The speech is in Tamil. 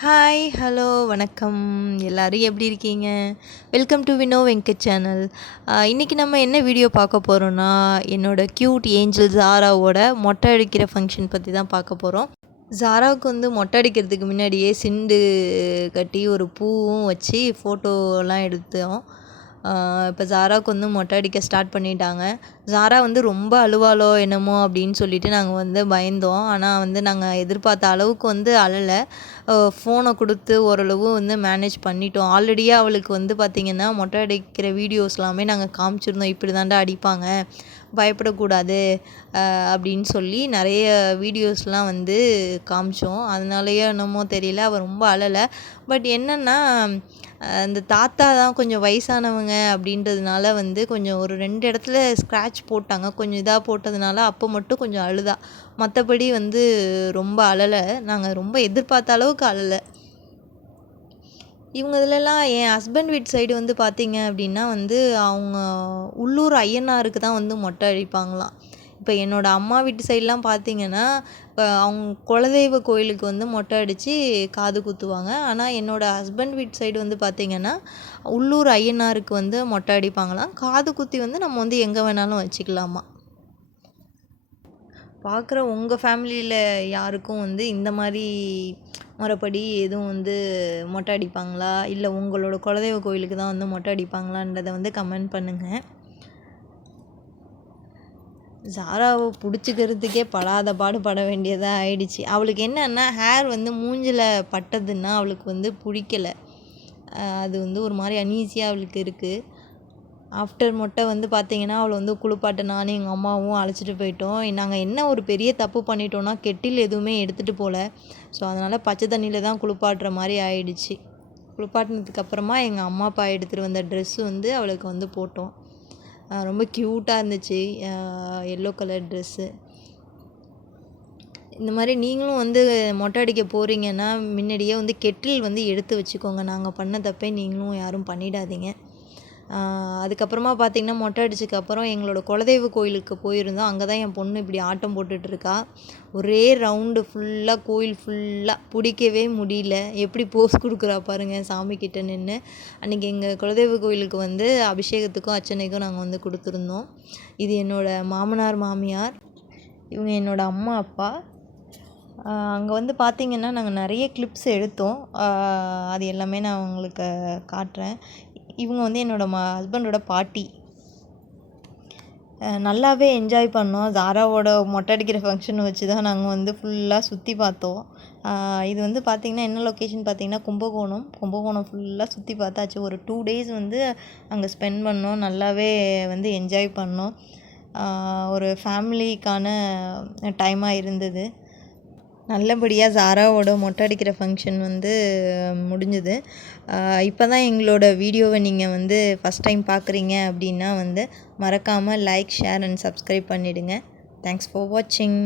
ஹாய், ஹலோ, வணக்கம். எல்லாரும் எப்படி இருக்கீங்க? Welcome to Vino Venkat channel. இன்றைக்கி நம்ம என்ன வீடியோ பார்க்க போகிறோன்னா, என்னோடய க்யூட் ஏஞ்சல் ஜாராவோட மொட்டை அடிக்கிற ஃபங்க்ஷன் பற்றி தான் பார்க்க போகிறோம். ஜாராவுக்கு வந்து மொட்டை அடிக்கிறதுக்கு முன்னாடியே சிண்டு கட்டி ஒரு பூவும் வச்சு ஃபோட்டோலாம் எடுத்தோம். இப்போ ஜாராவுக்கு வந்து மொட்டை அடிக்க ஸ்டார்ட் பண்ணிட்டாங்க. ஜாரா வந்து ரொம்ப அழுவாளோ என்னமோ அப்படின்னு சொல்லிட்டு நாங்கள் வந்து பயந்தோம். ஆனால் வந்து நாங்கள் எதிர்பார்த்த அளவுக்கு வந்து அழலை. ஃபோனை கொடுத்து ஓரளவு வந்து மேனேஜ் பண்ணிட்டோம். ஆல்ரெடியே அவளுக்கு வந்து பார்த்திங்கன்னா மொட்டை அடிக்கிற வீடியோஸ் எல்லாமே நாங்கள் காமிச்சிருந்தோம். இப்படி தாண்டா அடிப்பாங்க, பயப்படக்கூடாது அப்படின்னு சொல்லி நிறைய வீடியோஸ்லாம் வந்து காமிச்சோம். அதனாலயே என்னமோ தெரியல, அவள் ரொம்ப அழலை. பட் என்னென்னா அந்த தாத்தா தான் கொஞ்சம் வயசானவங்க அப்படின்றதுனால வந்து கொஞ்சம் ஒரு 2 இடத்துல ஸ்க்ராட்ச் போட்டாங்க. கொஞ்சம் இதாக போட்டதுனால அப்போ மட்டும் கொஞ்சம் அழுதா. மற்றபடி வந்து ரொம்ப அழலை. நாங்கள் ரொம்ப எதிர்பார்த்த அளவுக்கு அழலை. இவங்க இதிலலாம் என் ஹஸ்பண்ட் வீட்டு சைடு வந்து பார்த்திங்க அப்படின்னா வந்து அவங்க உள்ளூர் ஐயனாருக்கு தான் வந்து மொட்டை அடிப்பாங்களாம். இப்போ என்னோடய அம்மா வீட்டு சைட்லாம் பார்த்திங்கன்னா இப்போ அவங்க குலதெய்வ கோயிலுக்கு வந்து மொட்டை அடித்து காது குத்துவாங்க. ஆனால் என்னோடய ஹஸ்பண்ட் வீட்டு சைடு வந்து பார்த்திங்கன்னா உள்ளூர் ஐயனாருக்கு வந்து மொட்டை அடிப்பாங்களாம். காது குத்தி வந்து நம்ம வந்து எங்கே வேணாலும் வச்சுக்கலாமா. பார்க்குற உங்கள் ஃபேமிலியில் யாருக்கும் வந்து இந்த மாதிரி முறைப்படி எதுவும் வந்து மொட்டை அடிப்பாங்களா? இல்லை உங்களோட குலதெய்வ கோயிலுக்கு தான் வந்து மொட்டை அடிப்பாங்களான்றதை வந்து கமெண்ட் பண்ணுங்கள். ஜாராவை பிடிச்சிக்கிறதுக்கே படாத பாடுபட வேண்டியதாக ஆயிடுச்சு. அவளுக்கு என்னன்னா ஹேர் வந்து மூஞ்சில் பட்டதுன்னா அவளுக்கு வந்து பிடிக்கலை. அது வந்து ஒரு மாதிரி அன்ஈஸியாக அவளுக்கு இருக்குது. ஆஃப்டர் மொட்டை வந்து பார்த்திங்கன்னா அவளை வந்து குளிப்பாட்ட நானும் எங்கள் அம்மாவும் அழைச்சிட்டு போயிட்டோம். நாங்கள் என்ன ஒரு பெரிய தப்பு பண்ணிட்டோன்னா கெட்டில் எதுவுமே எடுத்துகிட்டு போகல. ஸோ அதனால் பச்சை தண்ணியில் தான் குளிப்பாட்டுற மாதிரி ஆயிடுச்சு. குளிப்பாட்டினதுக்கப்புறமா எங்கள் அம்மா அப்பா எடுத்துகிட்டு வந்த ட்ரெஸ்ஸு வந்து அவளுக்கு வந்து போட்டோம். ரொம்ப க்யூட்டாக இருந்துச்சு, எல்லோ கலர் ட்ரெஸ்ஸு. இந்த மாதிரி நீங்களும் வந்து மொட்டை அடிக்க போகிறீங்கன்னா முன்னாடியே வந்து கெட்டில் வந்து எடுத்து வச்சுக்கோங்க. நாங்கள் பண்ண தப்பே நீங்களும் யாரும் பண்ணிடாதீங்க. அதுக்கப்புறமா பார்த்திங்கன்னா மொட்டை அடிச்சதுக்கப்புறம் எங்களோட குலதெய்வ கோயிலுக்கு போயிருந்தோம். அங்கே தான் என் பொண்ணு இப்படி ஆட்டம் போட்டுட்ருக்கா. ஒரே ரவுண்டு ஃபுல்லாக கோயில் ஃபுல்லாக பிடிக்கவே முடியல. எப்படி போஸ் கொடுக்குறா பாருங்கள் சாமிக்கிட்ட நின்று. அன்றைக்கி எங்கள் குலதெய்வ கோயிலுக்கு வந்து அபிஷேகத்துக்கும் அர்ச்சனைக்கும் நாங்கள் வந்து கொடுத்துருந்தோம். இது என்னோடய மாமனார் மாமியார், இவங்க என்னோடய அம்மா அப்பா. அங்கே வந்து பார்த்திங்கன்னா நாங்கள் நிறைய கிளிப்ஸ் எடுத்தோம். அது எல்லாமே நான் உங்களுக்கு காட்டுறேன். இவங்க வந்து என்னோடய ஹஸ்பண்டோட பாட்டி. நல்லாவே என்ஜாய் பண்ணோம். ஜாராவோட மொட்டை அடிக்கிற ஃபங்க்ஷனை வச்சு தான் நாங்கள் வந்து ஃபுல்லாக சுற்றி பார்த்தோம். இது வந்து பார்த்திங்கன்னா என்ன லொக்கேஷன் பார்த்திங்கன்னா கும்பகோணம் ஃபுல்லாக சுற்றி பார்த்தாச்சு. ஒரு 2 டேஸ் வந்து அங்கே ஸ்பெண்ட் பண்ணோம். நல்லாவே வந்து என்ஜாய் பண்ணோம். ஒரு ஃபேமிலிக்கான டைமாக இருந்தது. நல்லபடியாக ஜாராவோட மொட்டை அடிக்கிற ஃபங்க்ஷன் வந்து முடிஞ்சுது. இப்போ தான் எங்களோட வீடியோவை நீங்கள் வந்து ஃபஸ்ட் டைம் பார்க்குறீங்க அப்படின்னா வந்து மறக்காமல் லைக், ஷேர் அண்ட் சப்ஸ்கிரைப் பண்ணிவிடுங்க. தேங்க்ஸ் ஃபார் வாட்சிங்.